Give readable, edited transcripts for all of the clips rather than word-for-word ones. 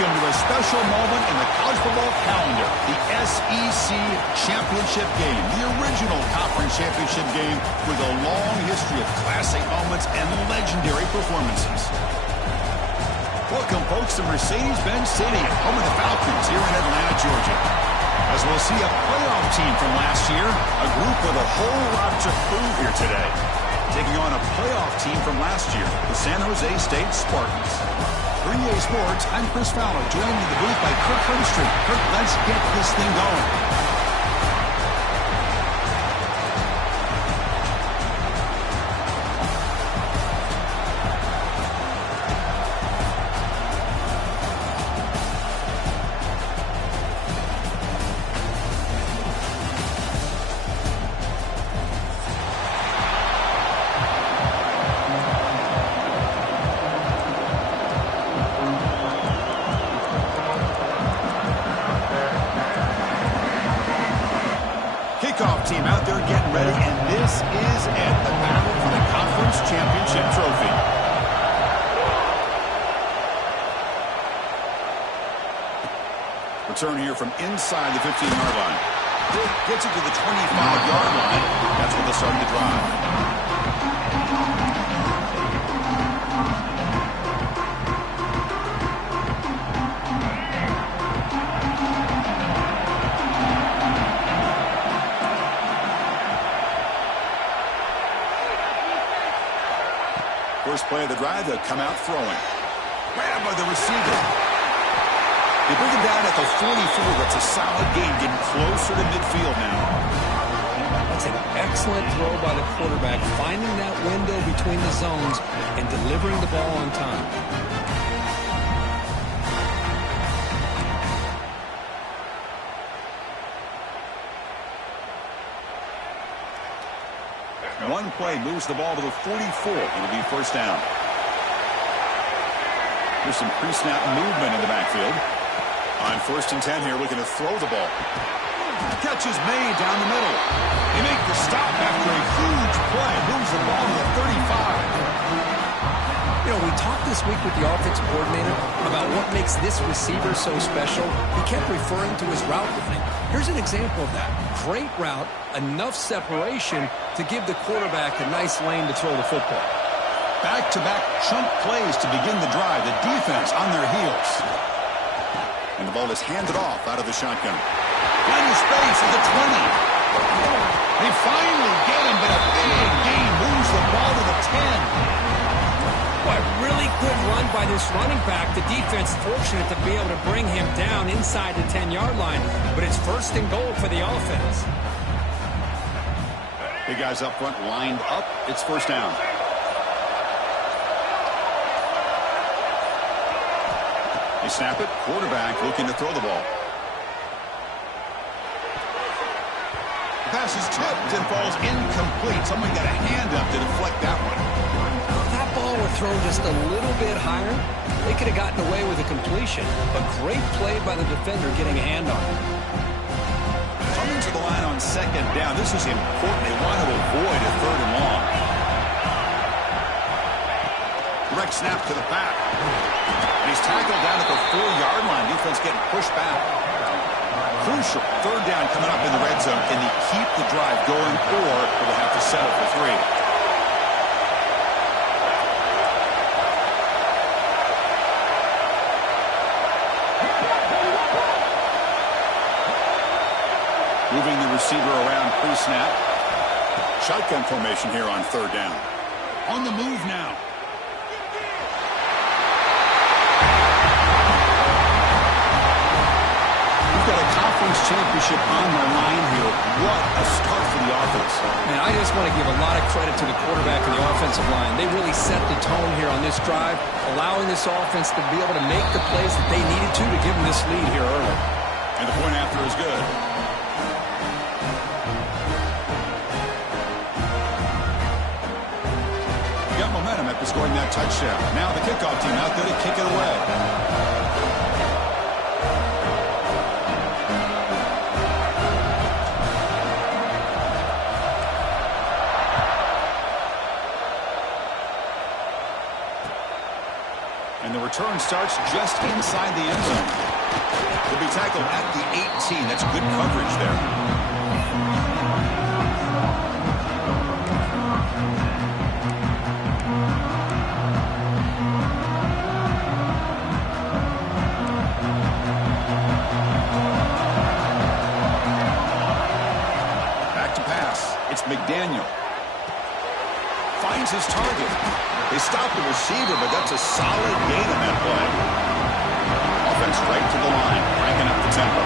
Welcome to a special moment in the college football calendar, the SEC Championship Game, the original conference championship game with a long history of classic moments and legendary performances. Welcome, folks, to Mercedes-Benz Stadium, home of the Falcons here in Atlanta, Georgia. As we'll see a playoff team from last year, a group with a whole lot to prove here today. Taking on a playoff team from last year, the San Jose State Spartans. For EA Sports, I'm Chris Fowler, joined in the booth by Kirk Hermstreet. Kirk, let's get this thing going. Kickoff team out there getting ready, and this is it, the battle for the conference championship trophy. Return here from inside the 15-yard line. Gets it to the 25-yard line. That's where they started the drive. First play of the drive, they'll come out throwing. Grabbed by the receiver. They bring him down at the 44. That's a solid gain, getting closer to midfield now. That's an excellent throw by the quarterback, finding that window between the zones and delivering the ball on time. One play moves the ball to the 44. It'll be first down. There's some pre-snap movement in the backfield. On 1st and 10 here, looking to throw the ball. Catch is made down the middle. They make the stop after a huge play. Moves the ball to the 35. You know, we talked this week with the offensive coordinator about what makes this receiver so special. He kept referring to his route running. Here's an example of that. Great route, enough separation to give the quarterback a nice lane to throw the football. Back-to-back chunk plays to begin the drive. The defense on their heels. And the ball is handed off out of the shotgun. Plenty of space at the 20. They finally get him, but a big gain moves the ball to the 10. Boy, really good run by this running back. The defense fortunate to be able to bring him down inside the 10-yard line, but it's 1st and goal for the offense. Big guys up front lined up. It's first down. They snap it. Quarterback looking to throw the ball. The pass is tipped and falls incomplete. Someone got a hand up to deflect that one. That ball was thrown just a little bit higher. They could have gotten away with a completion. A great play by the defender getting a hand on it. Coming to the line on 2nd down. This is important. They want to avoid a 3rd and long. Direct snap to the back. And he's tackled down at the 4-yard line. Defense getting pushed back. Crucial 3rd down coming up in the red zone. Can they keep the drive going, or will they have to settle for 3? Moving the receiver around pre-snap. Shotgun formation here on 3rd down. On the move now. We've got a conference championship on the line here. What a start for the offense. Man, I just want to give a lot of credit to the quarterback and the offensive line. They really set the tone here on this drive, allowing this offense to be able to make the plays that they needed to give them this lead here early. And the point after is good. Got momentum after scoring that touchdown. Now the kickoff team out there to kick it away. And the return starts just inside the end zone. He'll be tackled at the 18. That's good coverage there. It's McDaniel. Finds his target. They stop the receiver, but that's a solid gain on that play. Offense right to the line, cranking up the tempo.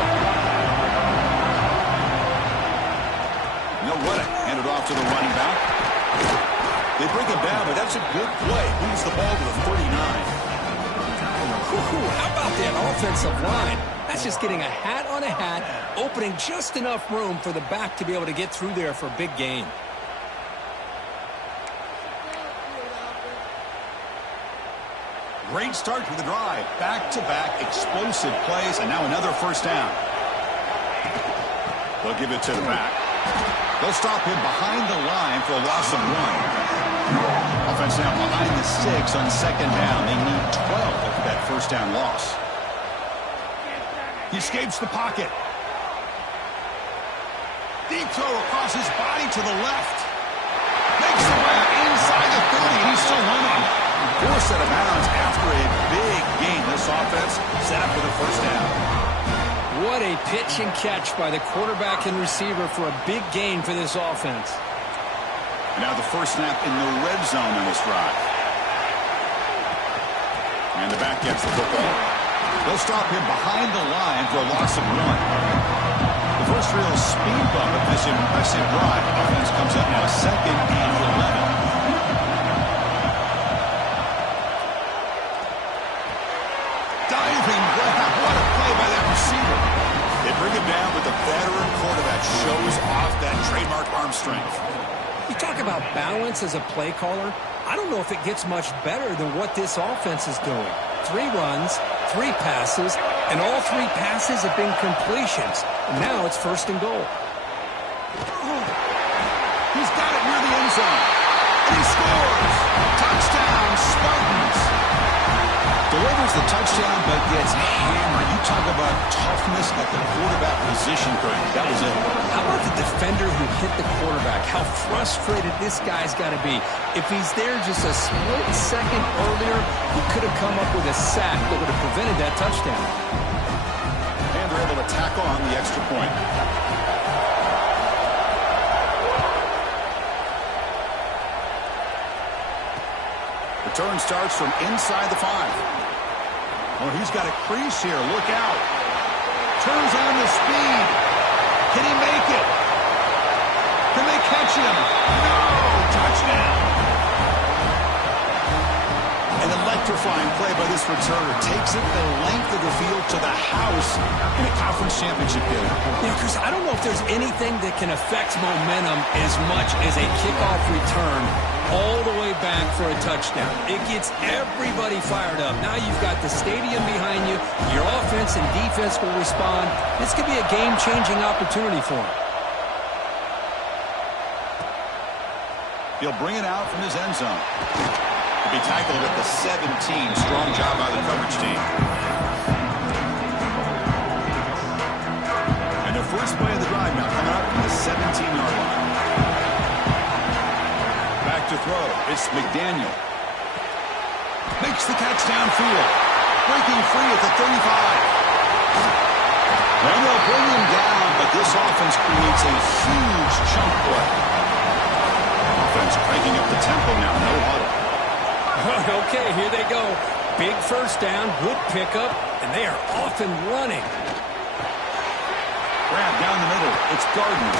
They'll run it. Hand it off to the running back. They bring him down, but that's a good play. Moves the ball to the 39. How about that offensive line? That's just getting a hat on a hat, opening just enough room for the back to be able to get through there for a big gain. Great start to the drive. Back-to-back explosive plays, and now another first down. They'll give it to the back. They'll stop him behind the line for a loss of 1. Offense now behind the 6 on second down. They need 12 after that first down loss. He escapes the pocket. Deep throw across his body to the left. Makes the grab inside the 30, and he's still running. Forced out of bounds after a big gain. This offense set up for the first down. What a pitch and catch by the quarterback and receiver for a big gain for this offense. And now the first snap in the red zone on this drive. And the back gets the football. They'll stop him behind the line for a loss of 1. The first real speed bump of this impressive drive. Offense comes up now second and 11. Diving grab. What a play by that receiver. They bring him down, but the veteran quarterback shows off that trademark arm strength. You talk about balance as a play caller. I don't know if it gets much better than what this offense is doing. 3 runs, 3 passes, and all 3 passes have been completions. And now it's first and goal. He's got it near the end zone. And he scores. Touchdown, Spartans. Delivers the touchdown, but gets hammered. You talk about toughness at the quarterback position, Craig. That was it. How about the defender who hit the quarterback? How frustrated this guy's got to be. If he's there just a split second earlier, he could have come up with a sack that would have prevented that touchdown. And they're able to tack on the extra point. Return starts from inside the 5. Oh, he's got a crease here. Look out. Turns on the speed. Can he make it? Can they catch him? No! Touchdown! An electrifying play by this returner. Takes it the length of the field to the house in a conference championship game. Yeah, Chris, I don't know if there's anything that can affect momentum as much as a kickoff return all the way back for a touchdown. It gets everybody fired up. Now you've got the stadium behind you. Your offense and defense will respond. This could be a game-changing opportunity for him. He'll bring it out from his end zone. He'll be tackled at the 17. Strong job by the coverage team. And their first play of the drive now coming up from the 17-yard line. Back to throw. It's McDaniel. Makes the catch downfield. Breaking free at the 35. And they'll bring him down, but this offense creates a huge chunk play. Offense cranking up the tempo now. No huddle. Okay, here they go. Big first down, good pickup, and they are off and running. Grab down the middle. It's Gardner.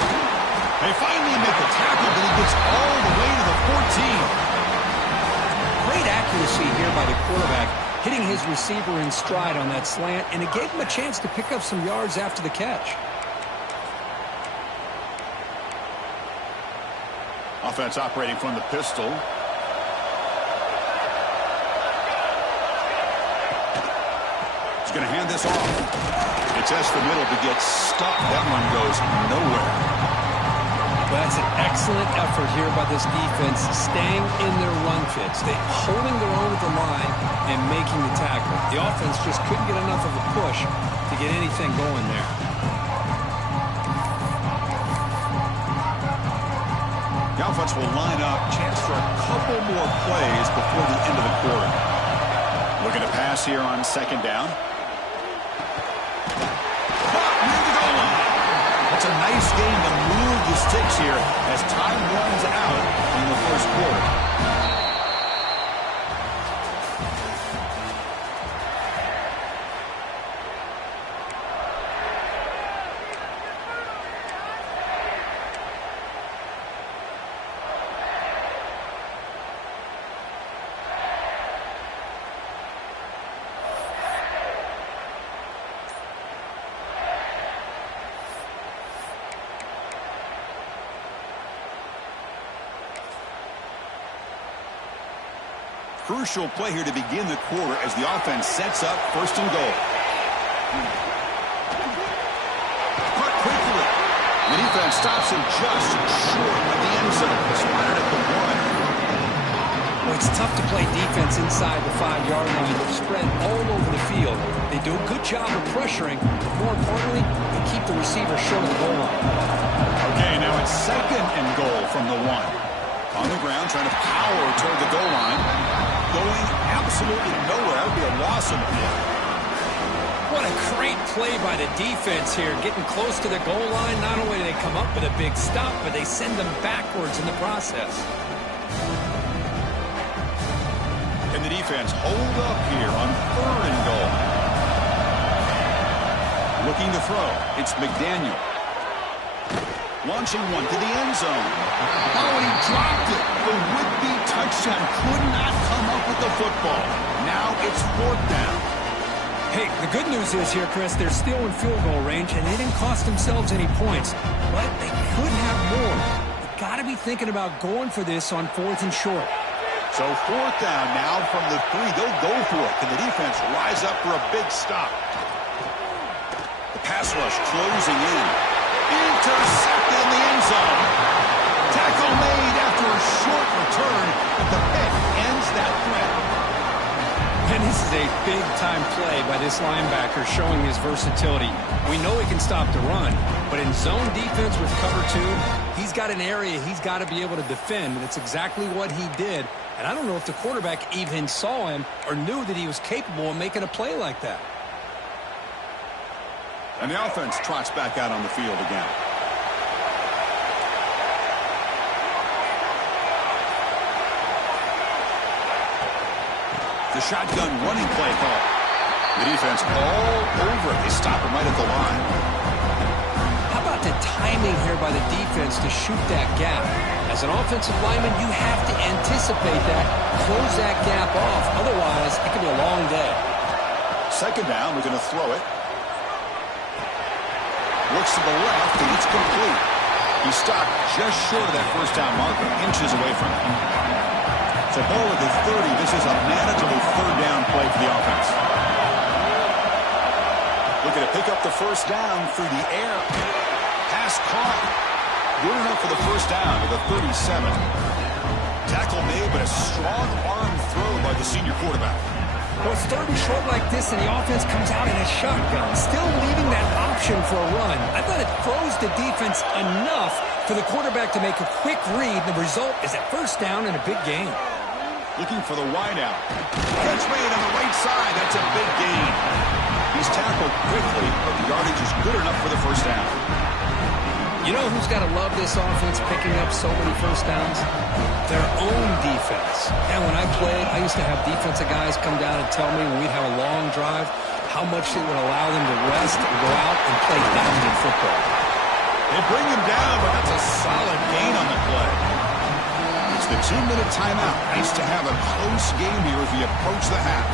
They finally make the tackle, but he gets all the way to the 14. Great accuracy here by the quarterback, hitting his receiver in stride on that slant, and it gave him a chance to pick up some yards after the catch. Offense operating from the pistol. He's going to hand this off. It's S the middle to get stuck. That one goes nowhere. Well, that's an excellent effort here by this defense, staying in their run fits. They're holding their own at the line and making making the tackle. The offense just couldn't get enough of a push to get anything going there. The offense will line up. Chance for a couple more plays before the end of the quarter. Looking to pass here on second down. Caught near the goal line. That's a nice game to move the sticks here as time runs out in the first quarter. Crucial play here to begin the quarter as the offense sets up first and goal. Caught quickly. The defense stops him just short of the end zone. Spotted at the 1. Well, it's tough to play defense inside the 5-yard line. They're spread all over the field. They do a good job of pressuring, but more importantly, they keep the receiver short of the goal line. Okay, now it's second and goal from the 1. On the ground, trying to power toward the goal line. Going absolutely nowhere. That would be a loss of play. What a great play by the defense here. Getting close to the goal line, not only do they come up with a big stop, but they send them backwards in the process. And the defense hold up here on third and goal. Looking to throw. It's McDaniel. Launching one to the end zone. Oh, and he dropped it. The would-be touchdown could not come up with the football. Now it's fourth down. Hey, the good news is here, Chris, they're still in field goal range, and they didn't cost themselves any points. But they could have more. You've got to be thinking about going for this on fourth and short. So fourth down now from the 3. They'll go for it. Can the defense rise up for a big stop? The pass rush closing in. Intercepted in the end zone. Tackle made after a short return, but the pick ends that threat. And this is a big-time play by this linebacker showing his versatility. We know he can stop the run, but in zone defense with cover 2, he's got an area he's got to be able to defend, and it's exactly what he did. And I don't know if the quarterback even saw him or knew that he was capable of making a play like that. And the offense trots back out on the field again. The shotgun running play call. The defense all over it. They stop him right at the line. How about the timing here by the defense to shoot that gap? As an offensive lineman, you have to anticipate that, close that gap off. Otherwise, it could be a long day. Second down, we're going to throw it. Looks to the left, and it's complete. He stopped just short of that first down marker, inches away from it. So ball at the 30. This is a manageable third down play for the offense. Looking to pick up the first down through the air. Pass caught. Good enough for the first down to the 37. Tackle made, but a strong arm throw by the senior quarterback. Well, it's third and short like this, and the offense comes out in a shotgun, still leaving that option for a run. I thought it froze the defense enough for the quarterback to make a quick read. The result is a first down and a big gain. Looking for the wideout. Catch made on the right side. That's a big gain. He's tackled quickly, but the yardage is good enough for the first down. You know who's got to love this offense picking up so many first downs? Their own defense. And when I played, I used to have defensive guys come down and tell me when we'd have a long drive how much it would allow them to rest and go out and play dominant football. They bring him down, but that's a solid gain on the play. It's the 2-minute timeout. Nice to have a close game here as we approach the half.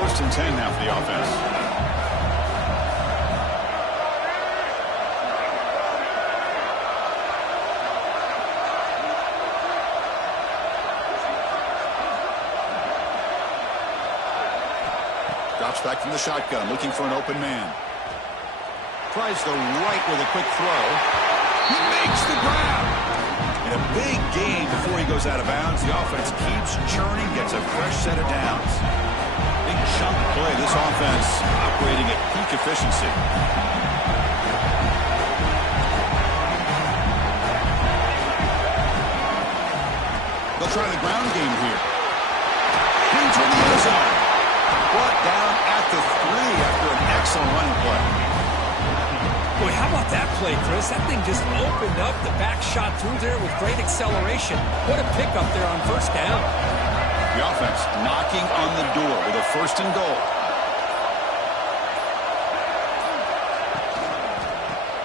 First and 10 now for the offense. Drops back from the shotgun, looking for an open man. Tries the right with a quick throw. He makes the grab. And a big gain before he goes out of bounds. The offense keeps churning, gets a fresh set of downs. Big chunk play. This offense operating at peak efficiency. They'll try the ground game here. Into the end zone. Brought down at the 3 after an excellent running play. Boy, how about that play, Chris? That thing just opened up. The back shot through there with great acceleration. What a pickup there on first down. The offense knocking on the door with a 1st and goal.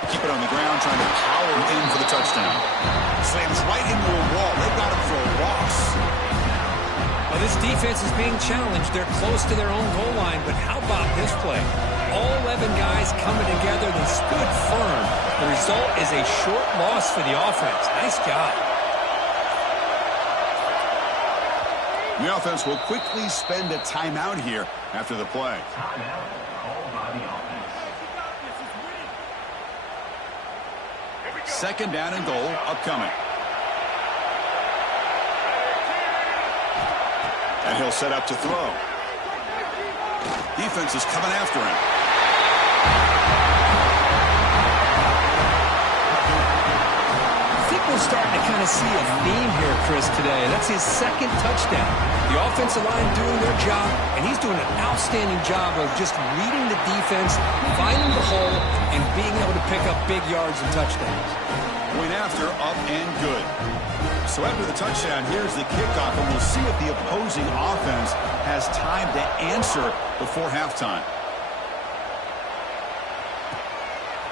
Keep it on the ground, trying to power in for the touchdown. Slams right into a wall. They've got him for a loss. Well, this defense is being challenged. They're close to their own goal line, but how about this play? All 11 guys coming together. They stood firm. The result is a short loss for the offense. Nice job. The offense will quickly spend a timeout here after the play. Second down and goal upcoming. And he'll set up to throw. Defense is coming after him. I think we're starting to kind of see a theme here, Chris, today. That's his 2nd touchdown. The offensive line doing their job, and he's doing an outstanding job of just reading the defense, finding the hole, and being able to pick up big yards and touchdowns. Point after, up and good. So after the touchdown, here's the kickoff, and we'll see if the opposing offense has time to answer before halftime.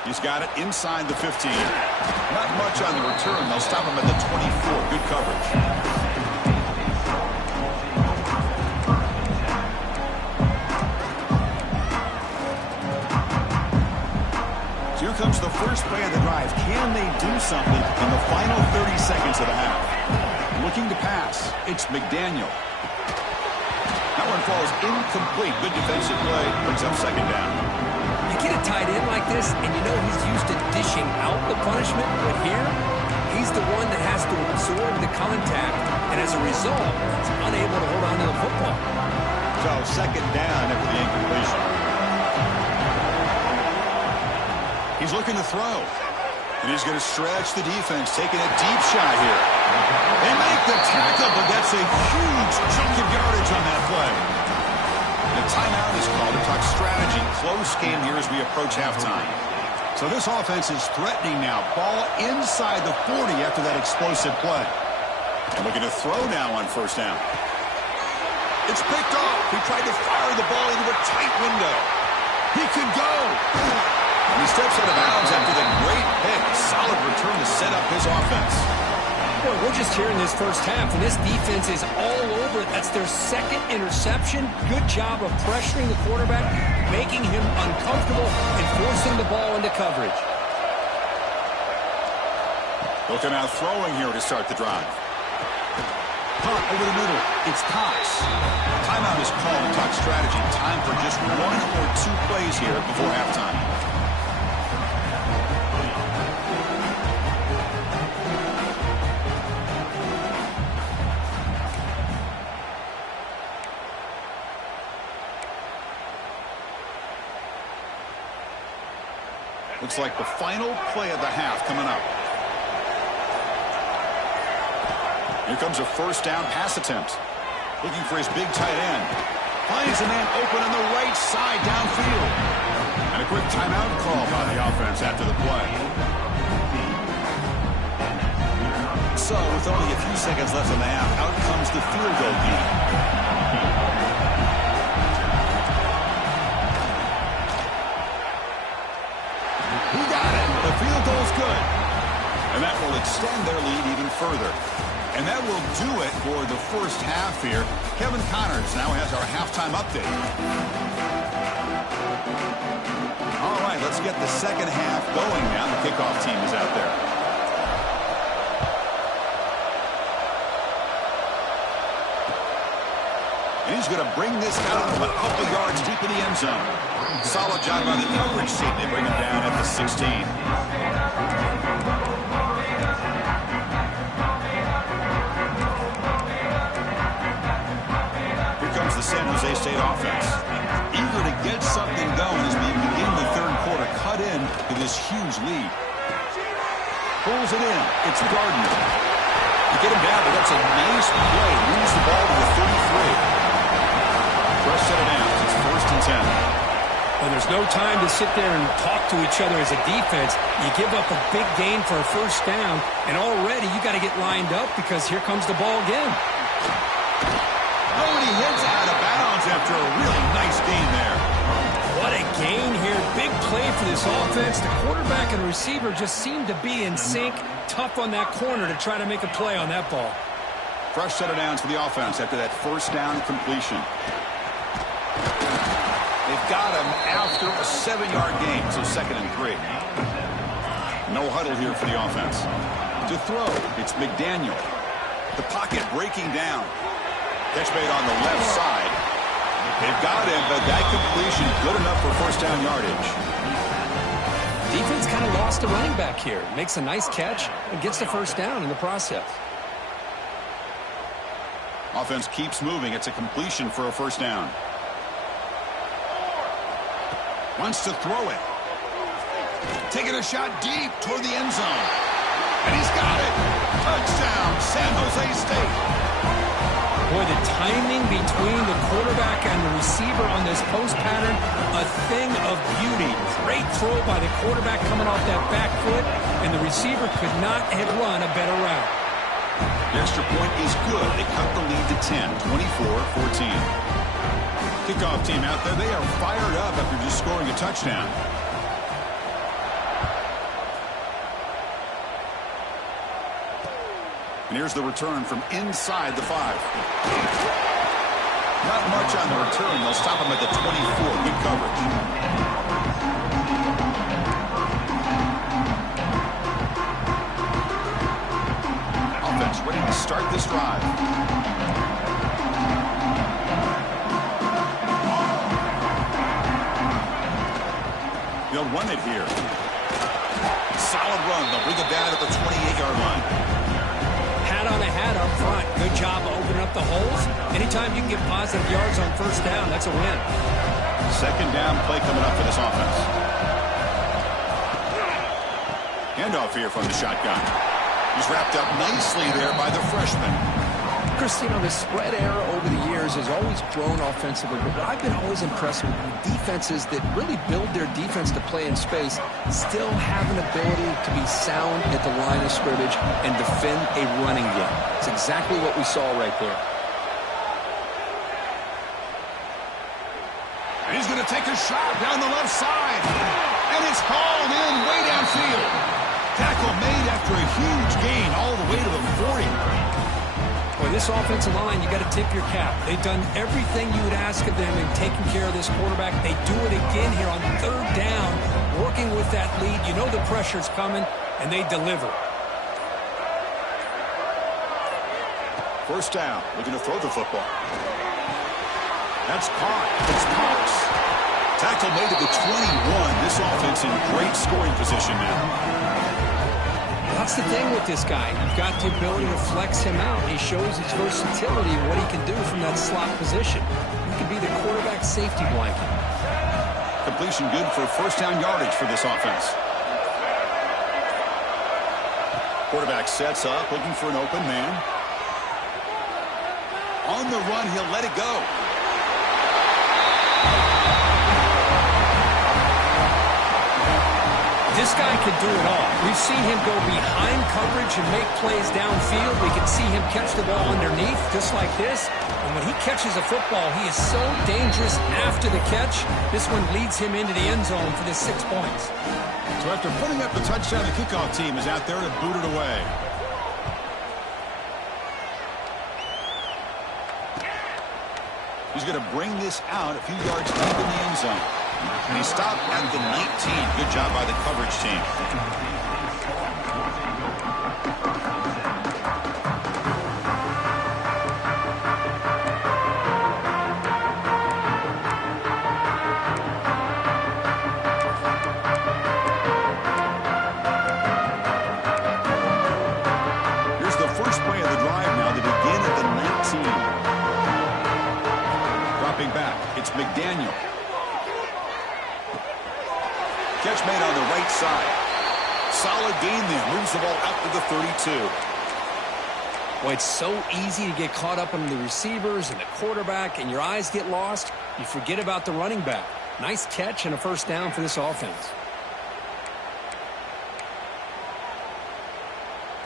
He's got it inside the 15. Not much on the return. They'll stop him at the 24. Good coverage. So here comes the first play of the drive. Can they do something in the final 30 seconds of the half? Looking to pass. It's McDaniel. That one falls incomplete. Good defensive play. Brings up second down. You get a tight end like this, and you know he's used to dishing out the punishment, but here, he's the one that has to absorb the contact, and as a result, he's unable to hold on to the football. So second down after the incompletion. He's looking to throw. And he's going to stretch the defense, taking a deep shot here. They make the tackle, but that's a huge chunk of yardage on that play. The timeout is called to talk strategy. Close game here as we approach halftime. So this offense is threatening now. Ball inside the 40 after that explosive play. And looking to throw now on first down. It's picked off. He tried to fire the ball into a tight window. He could go. And he steps out of bounds after the great pick. Solid return to set up his offense. Boy, we're just here in this first half, and this defense is all over it. That's their 2nd interception. Good job of pressuring the quarterback, making him uncomfortable, and forcing the ball into coverage. Looking out throwing here to start the drive. Punt over the middle. It's Cox. Timeout is called to talk strategy. Time for just 1 or 2 plays here before halftime. Looks like the final play of the half coming up. Here comes a first down pass attempt. Looking for his big tight end. Finds a man open on the right side downfield. And a quick timeout call by the offense after the play. So with only a few seconds left in the half, out comes the field goal unit. Field goal's good. And that will extend their lead even further. And that will do it for the first half here. Kevin Connors now has our halftime update. All right, let's get the second half going now. The kickoff team is out there. And he's going to bring this down a couple yards deep in the end zone. Solid job on the coverage team. They bring him down at the 16. the San Jose State offense. Eager to get something going as we begin the third quarter. Cut in to this huge lead. Pulls it in. It's Gardner. You get him down, but that's a nice play. Moves the ball to the 33. First set of downs. It's 1st and 10. Well, there's no time to sit there and talk to each other as a defense. You give up a big gain for a first down, and already you got to get lined up because here comes the ball again. Oh, and he hits out of bounds after a really nice gain there. What a gain here. Big play for this offense. The quarterback and receiver just seem to be in sync. Tough on that corner to try to make a play on that ball. Fresh set of downs for the offense after that first down completion. They've got him after a 7-yard gain, so 2nd and 3. No huddle here for the offense. To throw, it's McDaniel. The pocket breaking down. Catch made on the left side. They've got him, but that completion good enough for first down yardage. Defense kind of lost a running back here. Makes a nice catch and gets the first down in the process. Offense keeps moving. It's a completion for a first down. Wants to throw it. Taking a shot deep toward the end zone. And he's got it. Touchdown, San Jose State. Boy, the timing between the quarterback and the receiver on this post pattern, a thing of beauty. Great throw by the quarterback coming off that back foot, and the receiver could not have run a better route. The extra point is good. They cut the lead to 10, 24-14. Kickoff team out there, they are fired up after just scoring a touchdown. And here's the return from inside the 5. Not much on the return. They'll stop him at the 24. Good coverage. Offense ready to start this drive. They'll run it here. Solid run. They'll bring it down at the 28-yard line. Hat on a hat up front. Good job opening up the holes. Anytime you can get positive yards on first down, that's a win. Second down play coming up for this offense. Handoff here from the shotgun. He's wrapped up nicely there by the freshman. Christine, the spread era over the years has always grown offensively, but what I've been always impressed with defenses that really build their defense to play in space still have an ability to be sound at the line of scrimmage and defend a running game. It's exactly what we saw right there. And he's going to take a shot down the left side. And it's hauled in way downfield. Tackle made after a huge gain all the way to the 40. Boy, this offensive line, you got to tip your cap. They've done everything you would ask of them in taking care of this quarterback. They do it again here on third down, working with that lead. You know the pressure's coming, and they deliver. First down, looking to throw the football. That's caught. It's Cox. Tackle made at the 21. This offense in great scoring position now. That's the thing with this guy. You've got the ability to flex him out. He shows his versatility and what he can do from that slot position. He can be the quarterback safety blanket. Completion good for first down yardage for this offense. Quarterback sets up, looking for an open man. On the run, he'll let it go. This guy can do it all. We've seen him go behind coverage and make plays downfield. We can see him catch the ball underneath, just like this. And when he catches a football, he is so dangerous after the catch. This one leads him into the end zone for the 6 points. So after putting up the touchdown, the kickoff team is out there to boot it away. He's going to bring this out a few yards deep in the end zone. And he stopped at the 19. Good job by the coverage team. Here's the first play of the drive now to begin at the 19. It's McDaniel. Catch made on the right side. Solid gain there. Moves the ball out to the 32. Well, it's so easy to get caught up on the receivers and the quarterback, and your eyes get lost. You forget about the running back. Nice catch and a first down for this offense.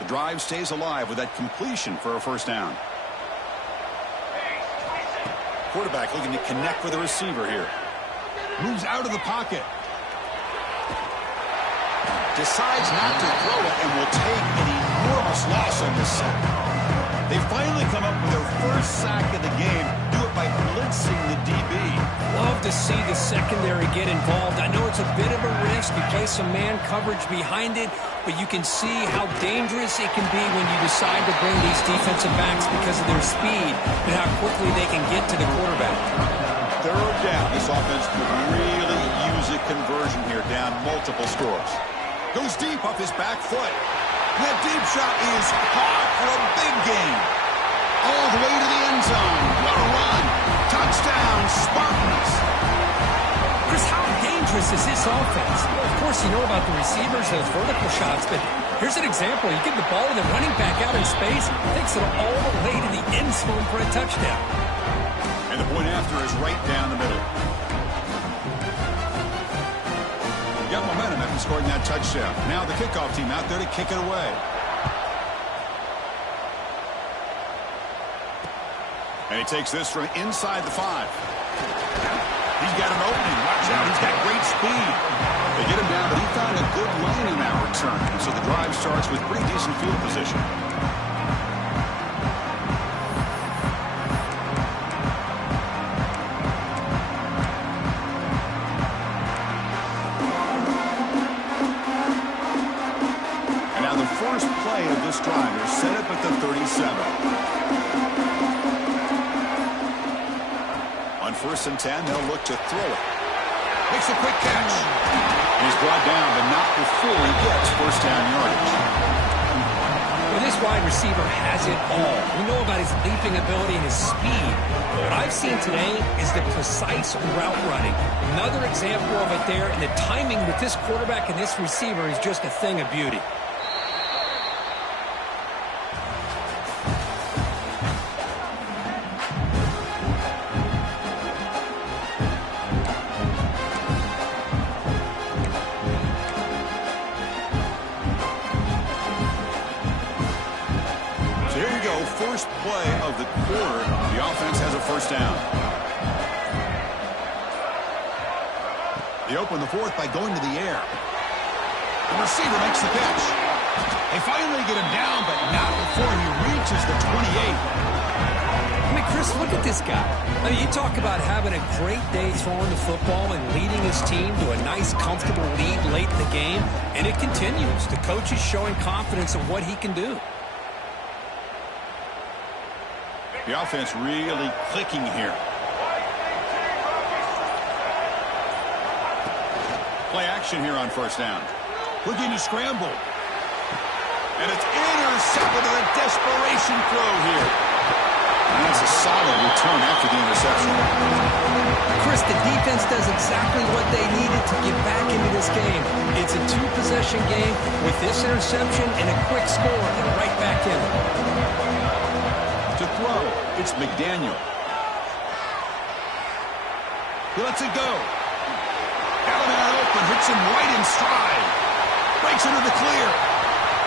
The drive stays alive with that completion for a first down. Quarterback looking to connect with the receiver here. Moves out of the pocket. Decides not to throw it and will take an enormous loss on this sack. They finally come up with their first sack of the game. Do it by blitzing the DB. Love to see the secondary get involved. I know it's a bit of a risk. You play some man coverage behind it, but you can see how dangerous it can be when you decide to bring these defensive backs because of their speed and how quickly they can get to the quarterback. Third down. This offense could really use a conversion here, down multiple scores. Goes deep off his back foot. That deep shot is caught for a big gain. All the way to the end zone. What a run. Touchdown, Spartans. Chris, how dangerous is this offense? Well, of course, you know about the receivers, those vertical shots, but here's an example. You give the ball to the running back out in space, takes it all the way to the end zone for a touchdown. And the point after is right down the middle. Got momentum after scoring that touchdown. Now the kickoff team out there to kick it away. And he takes this from inside the 5. He's got an opening. Watch out. He's got great speed. They get him down, but he found a good lane in that return. And so the drive starts with pretty decent field position. First play of this drive is set up at the 37. On 1st and 10, they'll look to throw it. Makes a quick catch. He's brought down, but not before he gets first down yardage. Well, this wide receiver has it all. We know about his leaping ability and his speed. What I've seen today is the precise route running. Another example of it there, and the timing with this quarterback and this receiver is just a thing of beauty. First play of the quarter, the offense has a first down. They open the 4th by going to the air. The receiver makes the catch. They finally get him down, but not before he reaches the 28. I mean, Chris, look at this guy. I mean, you talk about having a great day throwing the football and leading his team to a nice, comfortable lead late in the game, and it continues. The coach is showing confidence in what he can do. The offense really clicking here. Play action here on first down. Looking to scramble. And it's intercepted on a desperation throw here. And that's a solid return after the interception. Chris, the defense does exactly what they needed to get back into this game. It's a 2-possession game with this interception and a quick score. They're right back in. To throw, it's McDaniel. He lets it go. Got a man open, hits him right in stride. Breaks into the clear.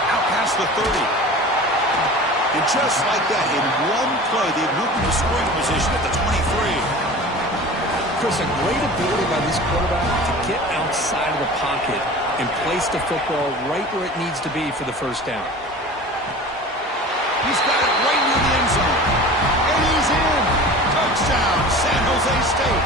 Out past the 30. And just like that, in one play, they've moved into scoring position at the 23. Chris, a great ability by this quarterback to get outside of the pocket and place the football right where it needs to be for the first down. He's got it right near the end zone. And he's in. Touchdown, San Jose State.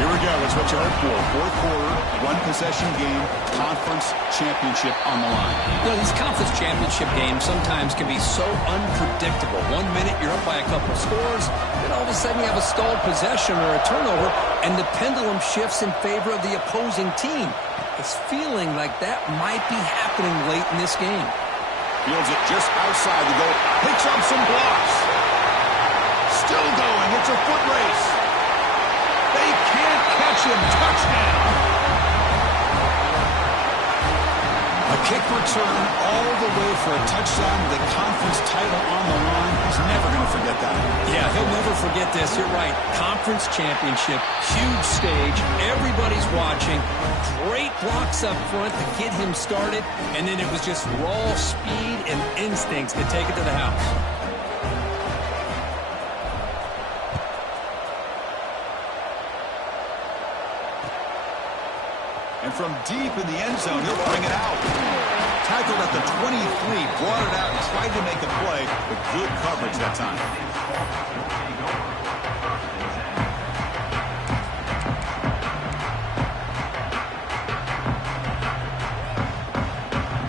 Here we go. It's what you hope for. 4th quarter, 1-possession game, conference championship on the line. You know, these conference championship games sometimes can be so unpredictable. 1 minute you're up by a couple scores, then all of a sudden you have a stalled possession or a turnover, and the pendulum shifts in favor of the opposing team. It's feeling like that might be happening late in this game. Fields it just outside the goal. Picks up some blocks. Still going. It's a foot race. Watch him. Touchdown. A kick return all the way for a touchdown with the conference title on the line. He's never going to forget that. Yeah, he'll never forget this. You're right. Conference championship, huge stage. Everybody's watching. Great blocks up front to get him started. And then it was just raw speed and instincts to take it to the house. And from deep in the end zone, he'll bring it out. Tackled at the 23, brought it out and tried to make a play, but good coverage that time.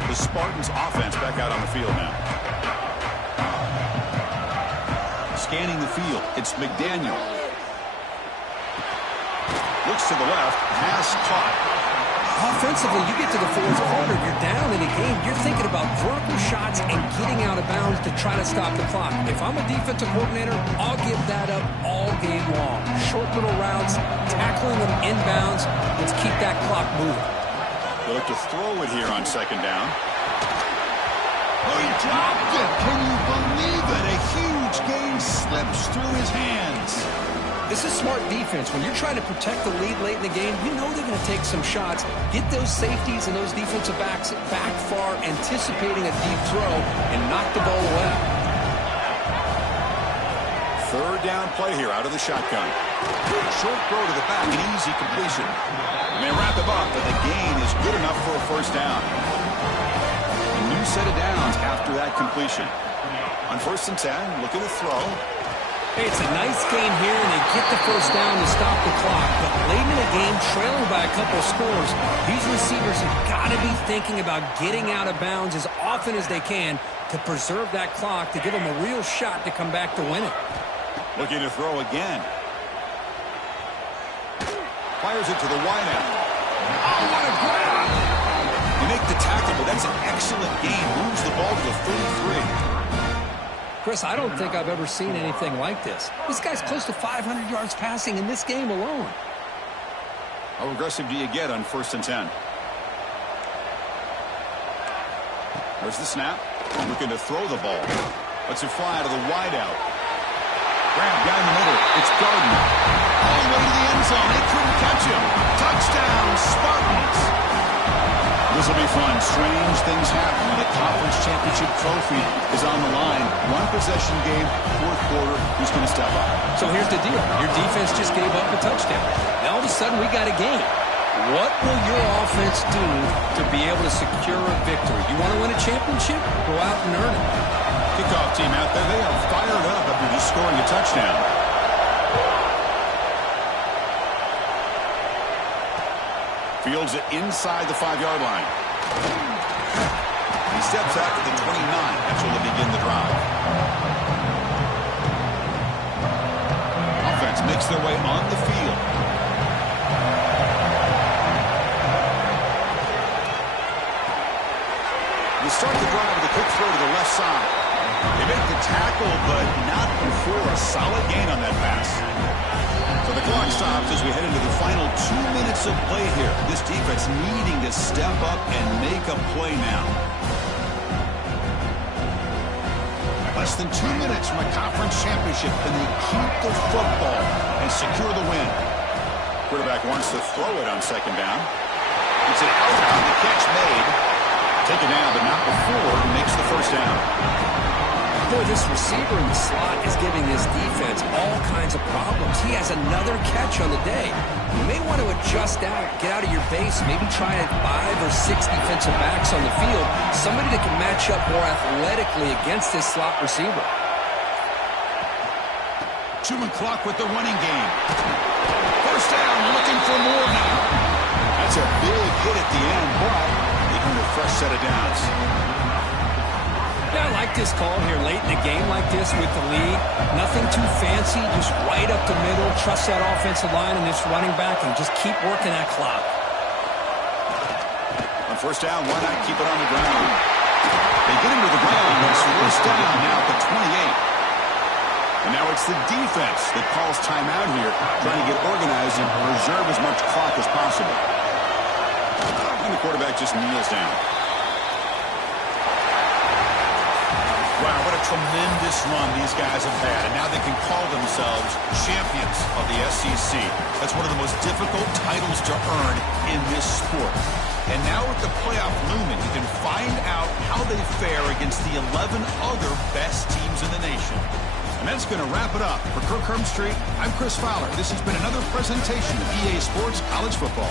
The Spartans offense back out on the field now. Scanning the field, it's McDaniel. Looks to the left, pass caught. Offensively, you get to the fourth quarter, you're down in a game. You're thinking about vertical shots and getting out of bounds to try to stop the clock. If I'm a defensive coordinator, I'll give that up all game long. Short little routes, tackling them inbounds. Let's keep that clock moving. They'll look to throw it here on second down. Oh, he dropped it. Can you believe it? A huge gain slips through his hands. This is smart defense. When you're trying to protect the lead late in the game, you know they're going to take some shots. Get those safeties and those defensive backs back far, anticipating a deep throw, and knock the ball away. Third down play here out of the shotgun. Short throw to the back, an easy completion. They wrap him up, but the gain is good enough for a first down. A new set of downs after that completion. On 1st and 10, look at the throw. Hey, it's a nice game here, and they get the first down to stop the clock. But late in the game, trailing by a couple of scores, these receivers have got to be thinking about getting out of bounds as often as they can to preserve that clock, to give them a real shot to come back to win it. Looking to throw again. Fires it to the wideout. Oh, what a grab! You make the tackle, but that's an excellent gain. Moves the ball to the 33. Chris, I don't think I've ever seen anything like this. This guy's close to 500 yards passing in this game alone. How aggressive do you get on 1st and 10? There's the snap. Looking to throw the ball. Lets it fly to the wideout. Grab down the middle. It's Gardner. All the way to the end zone. They couldn't catch him. Touchdown, Spartans. This will be fun. Strange things happen when a conference championship trophy is on the line. One possession game, fourth quarter. Who's going to step up? So here's the deal. Your defense just gave up a touchdown. Now all of a sudden we got a game. What will your offense do to be able to secure a victory? You want to win a championship? Go out and earn it. Kickoff team out there. They are fired up after just scoring a touchdown. Fields it inside the 5-yard line. He steps out to the 29. That's where they begin the drive. Offense makes their way on the field. They start the drive with a quick throw to the left side. They make the tackle, but not before a solid gain on that pass. So the clock stops as we head into the final 2 minutes of play here. This defense needing to step up and make a play now. Less than 2 minutes from a conference championship. Can they keep the football and secure the win? Quarterback wants to throw it on second down. It's an out route. The catch made. Taken down, but not before he makes the first down. Boy, this receiver in the slot is giving this defense all kinds of problems. He has another catch on the day. You may want to adjust out, get out of your base, maybe try 5 or 6 defensive backs on the field, somebody that can match up more athletically against this slot receiver. Chewing clock with the running game. First down, looking for more now. That's a big hit at the end, but they earn a fresh set of downs. Yeah, I like this call here late in a game like this with the lead. Nothing too fancy, just right up the middle. Trust that offensive line and this running back and just keep working that clock. On first down, why not keep it on the ground? They get him to the ground. It's first down now at the 28. And now it's the defense that calls timeout here, trying to get organized and preserve as much clock as possible. And the quarterback just kneels down. Wow, what a tremendous run these guys have had. And now they can call themselves champions of the SEC. That's one of the most difficult titles to earn in this sport. And now with the playoff looming, you can find out how they fare against the 11 other best teams in the nation. And that's going to wrap it up. For Kirk Herbstreit, I'm Chris Fowler. This has been another presentation of EA Sports College Football.